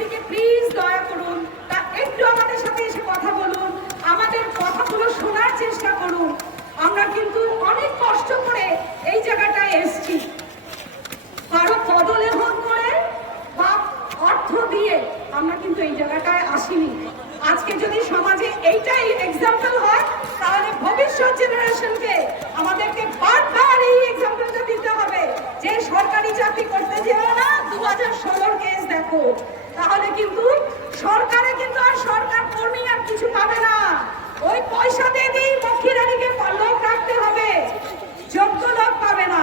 দিকে প্লিজ দয়া করুন, তা একটু আমাদের সাথে এসে কথা বলুন, আমাদের কথাগুলো শোনার চেষ্টা করুন। আমরা কিন্তু অনেক কষ্ট করে এই জায়গাটায় এসেছি, কারো পদলেহন করে বা অর্থ দিয়ে আমরা কিন্তু এই জায়গাটায় আসিনি। আজকে যদি সমাজে এইটাই এক্সাম্পল হয়, তাহলে ভবিষ্যৎ জেনারেশনকে আমাদেরকে বারবার এই এক্সাম্পলটা দিতে হবে যে সরকারি চাকরি করতে যেও না, 2016 কেস দেখো, তাহলে কিন্তু সরকারে কিন্তু আর সরকার কর্মী আর কিছু পাবে না। ওই পয়সা দিয়ে দিই মক্ষীরানীকে লোক রাখতে হবে, যোগ্য লোক পাবে না।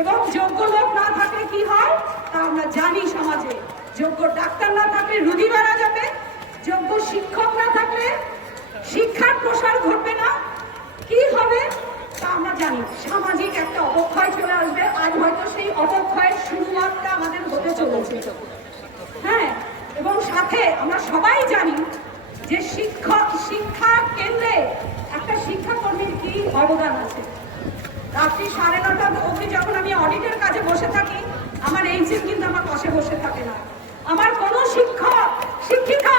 এবং যোগ্য লোক না থাকলে কি হয় তা আমরা জানি। সমাজে যোগ্য ডাক্তার না থাকলে রোগী মারা যাবে, যোগ্য শিক্ষক না থাকলে শিক্ষার প্রসার ঘটবে না, কি হবে তা আমরা জানি। সামাজিক একটা অবক্ষয় চলে আসবে, আর হয়তো সেই অবক্ষয়ের শুরুয়াতটা আমাদের হতে চলেছে। হ্যাঁ, এবং সাথে আমরা সবাই জানি যে শিক্ষা কেন্দ্রে একটা শিক্ষাকর্মীর কি অবদান আছে। রাত্রি 9:30 অবধি যখন আমি অডিটের কাজে বসে থাকি, আমার এইচএম কিন্তু আমার পাশে বসে থাকে না। আমার কোনো শিক্ষক শিক্ষিকা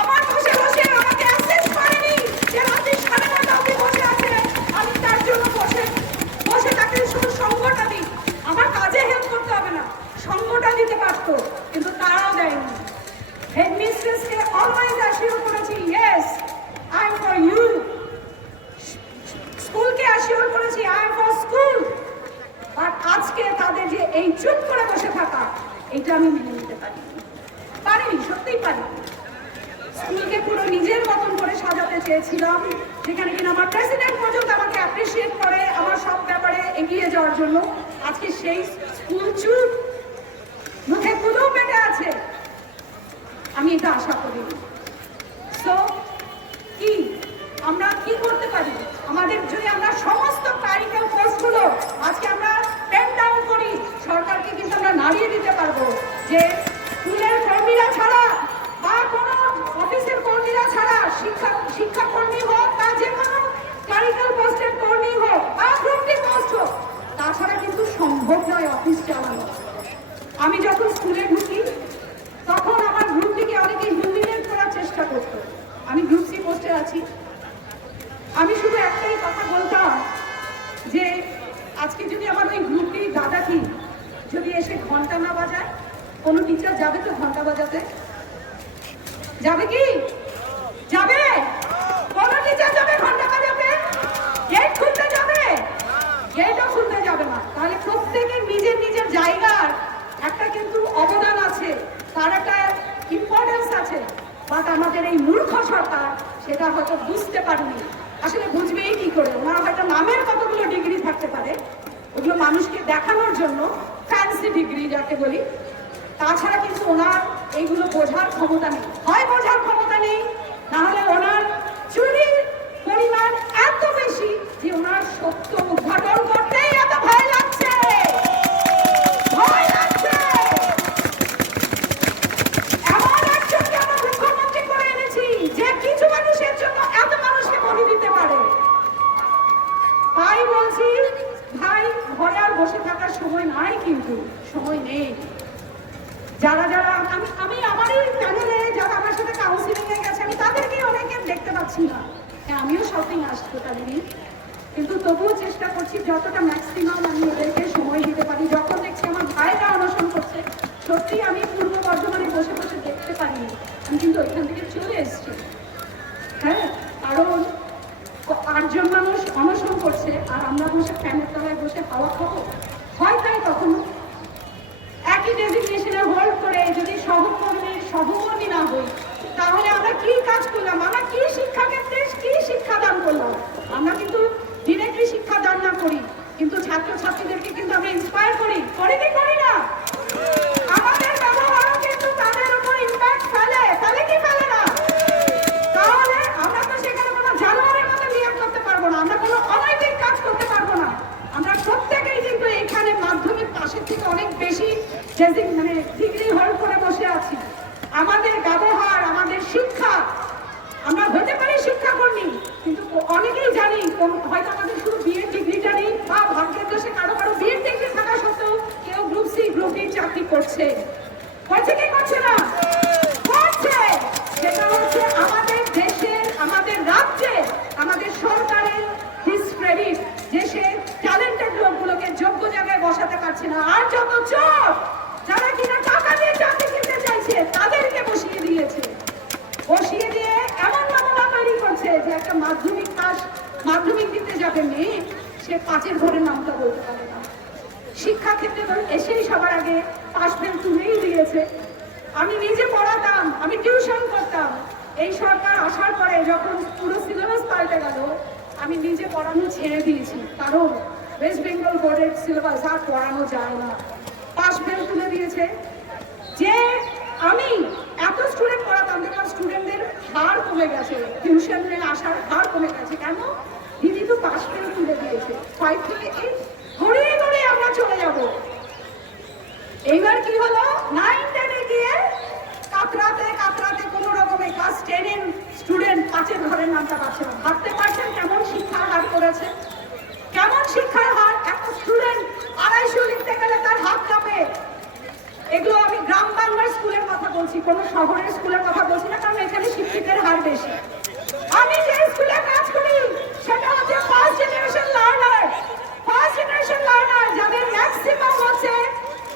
আমার পাশে বসে আমাকে অ্যাসেস করেনি যে রাত্রি 9:30 অবধি বসে আছে, আমি তার জন্য বসে তাকে শুধু সঙ্গটা দিই। আমার কাজে হেল্প করতে হবে না, সঙ্গটা দিতে পারতো, কিন্তু তারাও দেয়নি। হেডমিস্ট্রেসকে অলওয়েজ অ্যাসিওর করেছি, yes I am for you. স্কুলকে অ্যাসিওর করেছি, আই এম ফর স্কুল। আর আজকে তাদের যে এই চুপ করে বসে থাকা, এটা আমি মেনে নিতে পারিনি, সত্যিই পারিনি। স্কুলকে পুরো নিজের মতন করে সাজাতে চেয়েছিলাম, যেখানে কিনা আমার প্রেসিডেন্ট পর্যন্ত আমাকে অ্যাপ্রিসিয়েট করে আমার সব ব্যাপারে এগিয়ে যাওয়ার জন্য। আজকে সেই স্কুল চুপ, মুখে কুলু পেটে আছে, আমি এটা আশা করিনি। সো কি আমরা কি করতে পারি? আমাদের যদি আমরা সমস্ত ক্লারিক্যাল পোস্টগুলো আজকে আমরা পেন ডাউন করি, সরকারকে কিন্তু আমরা নাড়িয়ে দিতে পারবো যে স্কুলের কর্মীরা ছাড়া বা কোনো অফিসের কর্মীরা ছাড়া শিক্ষাকর্মী হোক বা যে কোনো ক্লারিক্যাল পোস্টের কর্মী হোক বা গ্রুপ ডি পোস্ট হোক, তাছাড়া কিন্তু সম্ভব নয় অফিস চালানো। আমি যখন স্কুলে ঢুকি তখন আমার গ্রুপ ডিকে অনেকে হিউমিলেট করার চেষ্টা করতো। আমি গ্রুপ সি পোস্টে আছি, আমি শুধু একটাই কথা বলতাম যে আজকে যদি আমার ওই গ্রুপ ডি দাদাটি যদি এসে ঘন্টা না বাজায়, কোনো টিচার যাবে তো ঘন্টা বাজাতে? যাবে কি? যাবে? কোনো টিচার যাবে ঘন্টা বাজাতে? গেট খুলতে যাবে? গেটও খুলতে যাবে না। তাহলে প্রত্যেকের নিজের নিজের জায়গার একটা কিন্তু অবদান আছে, তার একটা ইম্পর্টেন্স আছে। বাট আমাদের এই মূর্খ সরকার সেটা হয়তো বুঝতে পারেনি। আসলে বুঝবেই কি করে? ওনার হয়তো নামের কতগুলো ডিগ্রি থাকতে পারে, ওগুলো মানুষকে দেখানোর জন্য, ফ্যান্সি ডিগ্রি যাকে বলি। তাছাড়া কিন্তু ওনার এইগুলো বোঝার ক্ষমতা নেই। হয় বোঝার ক্ষমতা নেই, না হলে ওনার চুরির পরিমাণ এত বেশি যে ওনার সত্য উদ্ঘাটন করতেই এত ভয় লাগছে। এমন একজনকে আমরা মুখ্যমন্ত্রী করে এনেছি যে কিছু মানুষের জন্য এত মানুষকে বলি দিতে পারে। তাই বলছি ভাই, ঘরে আর বসে থাকার সময় নাই, কিন্তু সময় নেই। যারা আমি আমারই প্যানেলে যারা আমার সাথে কাউন্সিলিং এ গেছে, আমি তাদেরকেই অনেকে দেখতে পাচ্ছি না। হ্যাঁ, আমিও শপিং আসতে পারিনি, কিন্তু তবুও চেষ্টা করছি যতটা ম্যাক্সিমাম আমি ওদেরকে সময় দিতে পারি। যখন দেখছি আমার ভাইরা অনশন করছে, সত্যি আমি পূর্ব বর্ধমানে বসে বসে দেখতে পারিনি, আমি কিন্তু ওইখান থেকে চলে এসেছি। হ্যাঁ, কারণ 8 জন মানুষ অনশন করছে আর আমরা বসে ফ্যানের তলায় বসে হাওয়া খাবো? হয় তাই কখনো? একই ডেজিগনেশনে হোল্ড করে যদি সহকর্মী না হই, তাহলে আমরা কি কাজ করলাম? আমরা কি শিক্ষা ক্ষেত্রে কি শিক্ষাদান করলাম? আমরা কিন্তু ডিরেক্টলি শিক্ষাদান না করি, কিন্তু ছাত্রছাত্রীদেরকে কিন্তু আমরা ইন্সপায়ার করি কি করি না? আমাদের ব্যবহারও কিন্তু তাদের উপর ইম্প্যাক্ট ফেলে কি ফেলে না? তাহলে আমরা তো সেখানে কোনো জানোয়ারের মতো নিয়োগ করতে পারবো না, আমরা কোনো অনৈতিক কাজ করতে পারবো না। আমরা প্রত্যেকেই কিন্তু এখানে মাধ্যমিক পাশের থেকে অনেক বেশি ডিগ্রি হোল্ড করে বসে আছি। আমাদের ব্যবহার, আমাদের শিক্ষা, আমরা হতে পারি শিক্ষাকর্মী, কিন্তু অনেকেই জানি হয়তো আমাদের শুধু বিএড ডিগ্রিটা নেই, বা ভাগ্যের দোষে কারো বিএড ডিগ্রি থাকা সত্ত্বেও কেউ গ্রুপ সি গ্রুপ ডি চাকরি করছে। করছে কি করছে না? করছে। সেটা হচ্ছে আমাদের দেশের, আমাদের রাজ্যে, আমাদের সরকারের ডিসক্রেডিট, দেশে ট্যালেন্টেড লোকগুলোকে যোগ্য জায়গায় বসাতে পারছে না। আর যত চোর যারা কিনা টাকা দিয়ে চাকরি কিনতে চাইছে তাদেরকে বসিয়ে দিয়েছে। বসিয়ে দিয়ে এমন নমুনা তৈরি করছে যে একটা মাধ্যমিক পাস, মাধ্যমিক দিতে যাবে মেয়ে, সে 5-এর ঘরের নামটা বলতে পারে না। শিক্ষা ক্ষেত্রে তো এসেই সবার আগে পাস ফেল তুলেই দিয়েছে। আমি নিজে পড়াতাম, আমি টিউশন করতাম। এই সরকার আসার পরে যখন পুরো সিলেবাস পাল্টে গেল, আমি নিজে পড়ানো ছেড়ে দিয়েছি, কারণ ওয়েস্ট বেঙ্গল বোর্ডের সিলেবাস আর পড়ানো যায় না। পাস ফেল তুলে দিয়েছে। যে আমি এত স্টুডেন্ট পড়াতাম, দেখলাম স্টুডেন্টদের হার কমে গেছে, টিউশনে আসার হার কমে গেছে। কেন? দিদি তো পাস ফেল তুলে দিয়েছে। 5 থেকে 8 ঘুরিয়ে ঘুরিয়ে আমরা চলে যাব। এইবার কি হলো? 9-10-এ গিয়ে কাতরাতে কাতরাতে কোনো রকমে ক্লাস 10-এর স্টুডেন্ট 5-এর ঘরের নামটা পাচ্ছে না। ভাবতে পারছেন কেমন শিক্ষার হার করেছে? কেমন শিক্ষার হার? একটা স্টুডেন্ট 250 লিখতে গেলে তার হাত কাঁপে। এগুলো আমি গ্রাম বাংলার স্কুলের কথা বলছি, কোনো শহরের স্কুলের কথা বলছি না, কারণ এখানে শিক্ষিতের হার বেশি। আমি যে স্কুলে কাজ করি সেটা হচ্ছে first generation learner. First generation learner যাদের ম্যাক্সিমাম হচ্ছে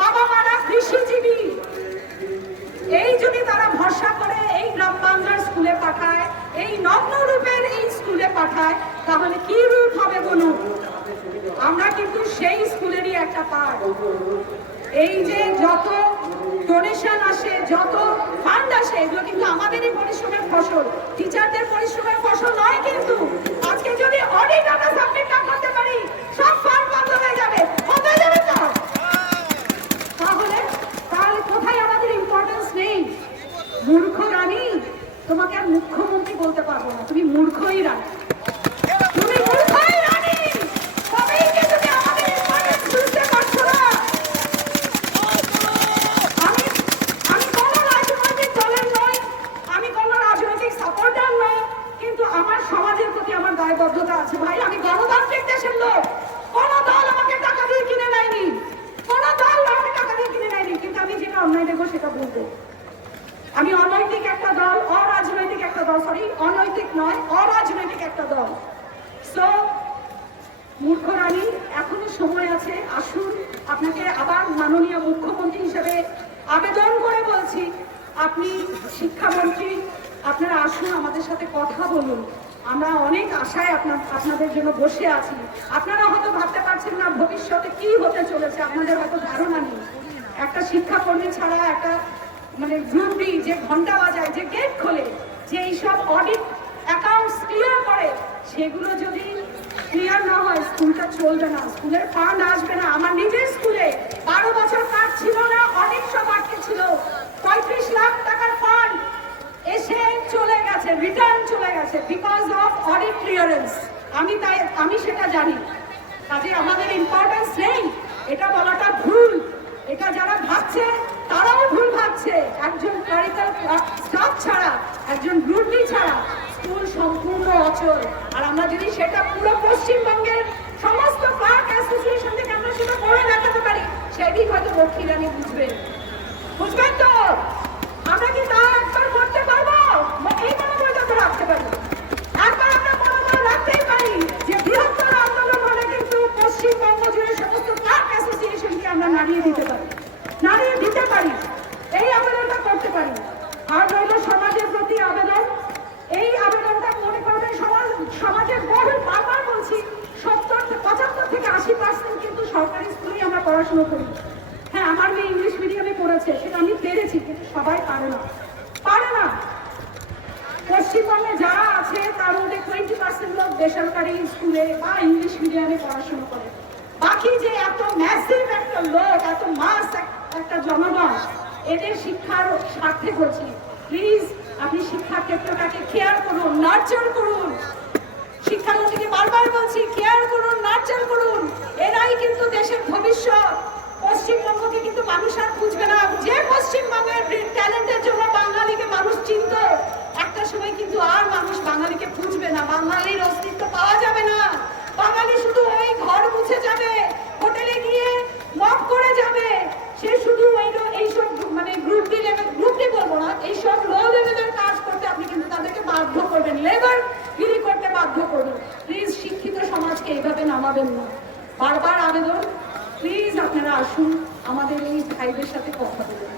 বাবা মারা কৃষিজীবী। এই যদি তারা ভরসা করে এই গ্রাম বাংলার স্কুলে পাঠায়, এই নগ্ন রূপের এই স্কুলে পাঠায়, তাহলে কি রূপ হবে বলুন? আমরা কিন্তু সেই স্কুলেরই একটা পার্ট। এই যে যত ডোনেশন আসে, যত ফান্ড আসে, এগুলো কিন্তু আমাদেরই পরিশ্রমের ফসল, টিচারদের পরিশ্রমের ফসল নয়। কিন্তু আজকে যদি অডিট আমরা সাবমিট না করতে পারি, সব ফান্ড বন্ধ হয়ে যাবে। বন্ধ হয়ে যাবে তো? তাহলে তাহলে কোথায় আমাদের ইম্পর্টেন্স নেই? মূর্খ রানী, তোমাকে আর মুখ্যমন্ত্রী বলতে পারবো না, তুমি মূর্খই রানী। তুমি মূর্খই রানী। সবাইকে তুমি আমাদের ইম্পর্টেন্স বুঝতে পারছো না। আমি কোনো রাজনৈতিক দলের নই, আমি কোনো রাজনৈতিক সাপোর্টার নই, কিন্তু আমার সমাজের প্রতি আমার দায়বদ্ধতা আছে। ভাই, আমি গণতান্ত্রিক দেশের লোক। কোন দল আমাকে টাকা দিয়ে কিনে নেয়নি, কোন দল আমাকে টাকা দিয়ে কিনে নেয়নি, কিন্তু আমি যেটা অন্যায় দেখবো সেটা বলবো। আমি অনৈতিক একটা দল, অরাজনৈতিক একটা দল, সরি অনৈতিক নয়, অরাজনৈতিক একটা দল। সো মূর্খ রানী, এখনো সময় আছে। আসুন, আপনাকে আবার মাননীয় মুখ্যমন্ত্রী হিসেবে আবেদন করে বলছি, আপনি শিক্ষামন্ত্রী, আপনারা আসুন, আমাদের সাথে কথা বলুন। আমরা অনেক আশায় আপনাদের জন্য বসে আছি। আপনারা হয়তো ভাবতে পারছেন না ভবিষ্যতে কি হতে চলেছে, আপনাদের হয়তো ধারণা নেই। একটা শিক্ষাকর্মী ছাড়া, একটা মানে গ্রুপ ডি যে ঘন্টা বাজায়, যে গেট খোলে, যে এইসব অডিট অ্যাকাউন্টস ক্লিয়ার করে, সেগুলো যদি ক্লিয়ার না হয় স্কুলটা চলবে না, স্কুলের ফান্ড আসবে না। আমার নিজের স্কুলে 12 বছর কাজ ছিল না, অনেক সব আটকে ছিল। 35 লাখ টাকার ফান্ড এসে চলে গেছে, রিটার্ন চলে গেছে, বিকজ অফ অডিট ক্লিয়ারেন্স। আমি সেটা জানি। কাজে আমাদের ইম্পর্টেন্স নেই, এটা বলাটা ভুল। এটা যারা ভাবছে তারাও ভুল ভাবছে। একজন ক্লারিক্যাল স্টাফ ছাড়া, একজন গ্রুপ ডি ছাড়া স্কুল সম্পূর্ণ অচল। আর আমরা যদি সেটা পুরো পশ্চিমবঙ্গের সমস্ত ক্লার্ক অ্যাসোসিয়েশন থেকে আমরা সেটা করে দেখাতে পারি, সেদিক হয়তো লক্ষ্মী রানী বুঝবেন তো। আমরা কি তা একবার করতে পারবো? এই মনোবলটা তো রাখতে পারি। একবার আমরা মনোবল রাখতেই পারি যে বৃহত্তর আন্দোলন হলে কিন্তু পশ্চিমবঙ্গ জুড়ে সমস্ত ক্লার্ক অ্যাসোসিয়েশনকে আমরা নাড়িয়ে দিতে পারি। এই আবেদনটা করতে পারি। আর রইল সমাজের প্রতি আবেদন। এই আবেদনটা মনে করবেন, সমাজের বহু, বারবার বলছি, 75 থেকে 80% কিন্তু সরকারি স্কুলেই আমরা পড়াশোনা করি। হ্যাঁ, আমার মেয়ে ইংলিশ মিডিয়ামে পড়েছে, সেটা আমি পেরেছি, কিন্তু সবাই পারে না। পশ্চিমবঙ্গে যারা আছে তার মধ্যে 20% লোক বেসরকারি স্কুলে বা ইংলিশ মিডিয়ামে পড়াশোনা করে। বাকি যে এত ম্যাসিভ একটা লোক, এত মাস একটা জনগণ, এদের শিক্ষার স্বার্থে বলছি, প্লিজ আপনি শিক্ষা ক্ষেত্রটাকে কেয়ার করুন, নার্চার করুন। শিক্ষামন্ত্রীকে বারবার বলছি, কেয়ার করুন, নার্চার করুন। এরাই কিন্তু দেশের ভবিষ্যৎ। পশ্চিমবঙ্গকে কিন্তু মানুষ আর খুঁজবে না। যে পশ্চিমবঙ্গের ট্যালেন্টের জন্য বাঙালিকে মানুষ চিনত, একটা সময় কিন্তু আর মানুষ বাঙালিকে খুঁজবে না। বাঙালির অস্তিত্ব পাওয়া যাবে না। বাঙালি শুধু ওই ঘর মুছে যাবে, হোটেলে গিয়ে মপ করে যাবে। সে শুধু এইসব মানে গ্রুপ থামাবেন না। বারবার আবেদন, প্লিজ আপনারা আসুন, আমাদের এই ভাইদের সাথে কথা বলুন।